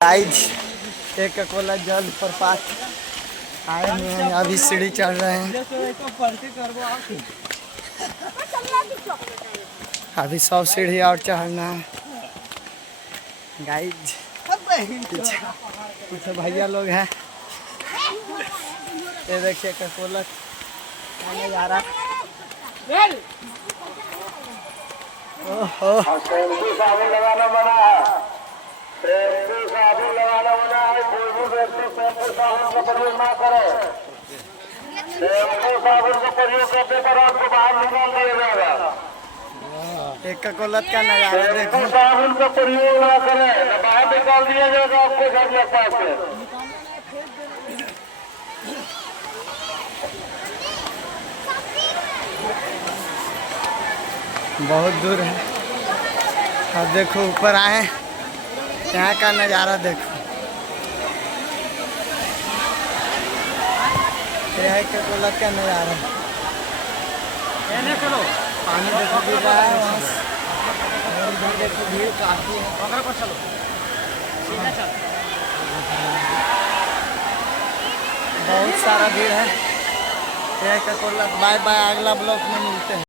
Guys एक Cola जल प्रपात आए हुए हैं, अभी सीढ़ी चढ़ रहे हैं। अभी 100 सीढ़ी और चढ़ना है गाइस। पीछे भैया लोग हैं। ये देखिए ककोला का नजारा। ओहो साबुन लगाना मना है। साबुन लगाना मना है। कोई भी व्यक्ति साबुन का प्रयोग ना करे। साबुन का प्रयोग करने पर आपको बाहर निकाल दिया जाएगा। एक ककोलत का नजारा देखो। साबुन का प्रयोग ना करें, बाहर निकाल दिया जाएगा आपको घर के पास से। बहुत दूर है। अब देखो ऊपर आए, यहाँ का नज़ारा देखो। यह है ककोलत का नज़ारा। चलो पानी देखो गिर रहा है वहाँ से। और भी देखो भीड़ काफ़ी है। पकड़ पर चलो सीधा चल। बहुत सारा भीड़ है। यह ककोलत। बाय बाय, अगला ब्लॉक में मिलते हैं।